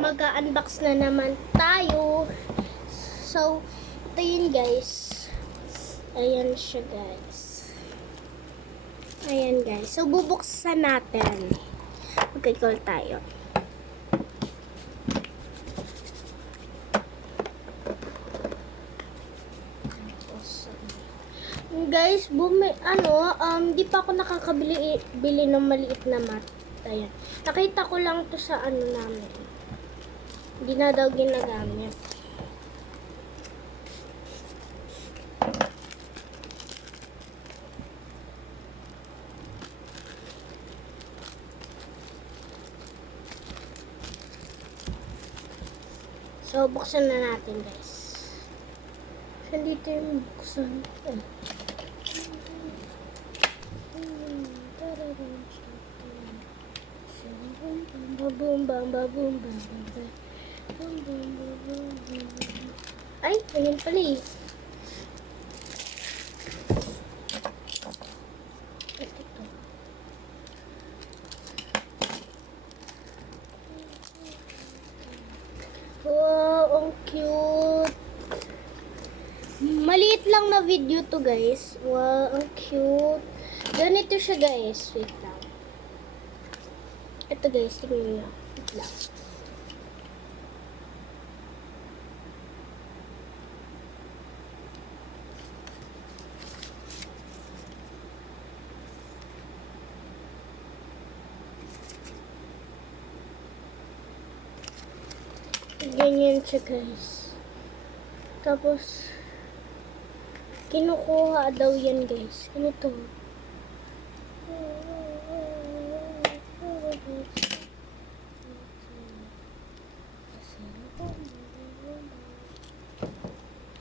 mag-unbox na naman tayo. So, ito yun guys. Ayan siya guys. Ayan guys. So, bubuksan natin. Mag-call tayo. Guys, di pa ako nakakabili ng maliit na mat. Ayan. Nakita ko lang to sa namin. Hindi na daw ginagamit. So, buksan na natin, guys. Dito yung buksan. Ay, ayan pala eh. Ito. Wow, ang cute. Maliit lang na video to guys. Wow, ang cute. Ganito siya guys. Wait lang. Ito guys, tingnan nyo. Wait lang. Ganyan siya guys. Tapos, kinukuha daw yan guys. Ganito.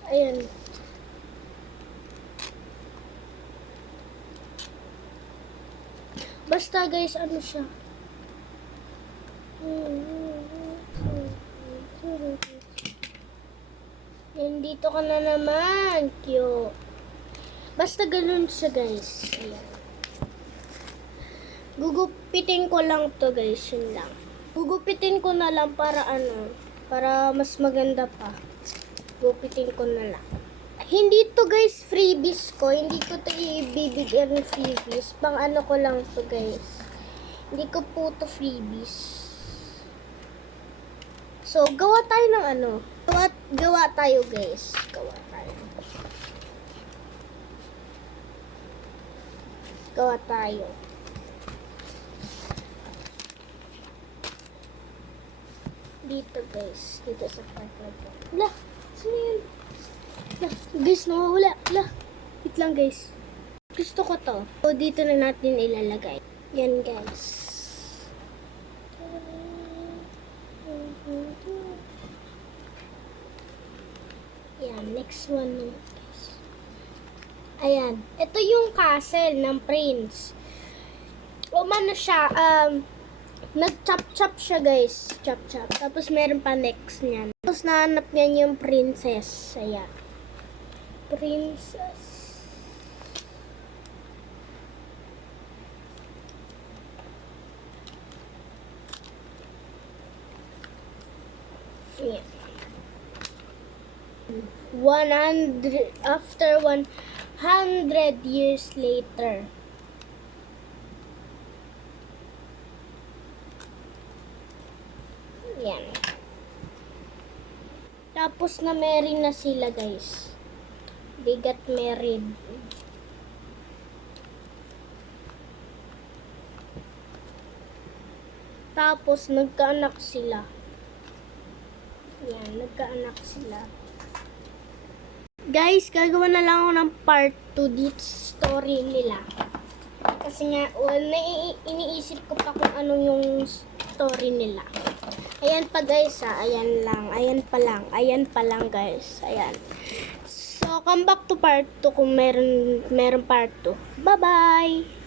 Ayan. Basta guys, ano siya? Yan, dito ka na naman. Cute. Basta ganun siya guys. Ayan. Gugupitin ko lang to guys. Yun lang. Gugupitin ko na lang para para mas maganda pa. Gugupitin ko na lang. Hindi to guys freebies ko. Hindi ko to ibibigyan ng freebies. Pang ko lang to guys. Hindi ko po to freebies. So, gawa tayo ng Gawa tayo guys. Gawa tayo. Dito guys. Dito sa part na to. Lah! Sino yun? Lah! Guys, nawawala. Lah! Wait lang guys. Gusto ko to. So, dito na natin ilalagay. Yan guys. Yan, next one guys. Ayan, ito yung castle ng prince. Umano siya, nag-chop-chop siya guys. Chop-chop. Tapos meron pa next niyan. Tapos nahanap niya yung princess. Ayan. Princess. Ayan. After 100 years later. Yan. Tapos na married na sila guys. They got married. Tapos nagkaanak sila. Yan, nagkaanak sila. Guys, gagawa na lang ako ng part 2 dito story nila. Kasi nga, iniisip ko pa kung ano yung story nila. Ayan pa guys ayan lang. Ayan pa lang guys. Ayan. So, come back to part 2 kung meron part 2. Bye-bye!